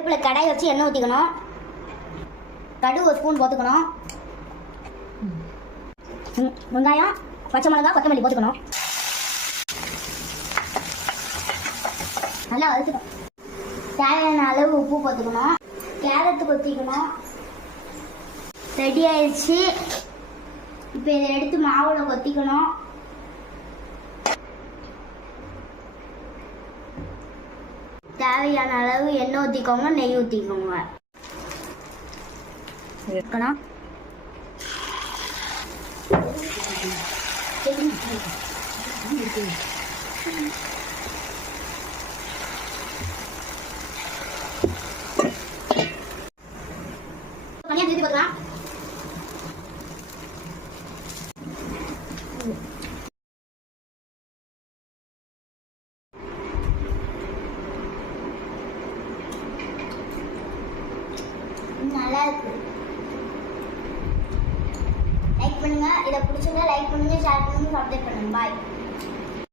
அடுப்பில் கடாய் வச்சு எண்ணெய் ஊற்றிக்கணும். கடுகு ஒரு ஸ்பூன் போட்டுக்கணும். வெங்காயம், பச்சை மிளகாய், கொத்தமல்லி போட்டுக்கணும். நல்லா வதக்கணும். தேவையான அளவு உப்பு போட்டுக்கணும். கேரட்டு கொத்திக்கணும். ரெடி ஆயிடுச்சு. இப்போ இதை எடுத்து மாவில் கொத்திக்கணும். தேவையான அளவு எண்ணெய் ஊற்றிக்கோங்க, நெய் ஊற்றிக்கோங்க. இருக்கணும். தனியாக திருப்பி பார்க்கலாம். நல்லா இருக்கு. லைக் பண்ணுங்க. இதை பிடிச்சிருந்தா லைக் பண்ணுங்க, ஷேர் பண்ணுங்க, சப்ஸ்கிரைப் பண்ணுங்க. பாய்.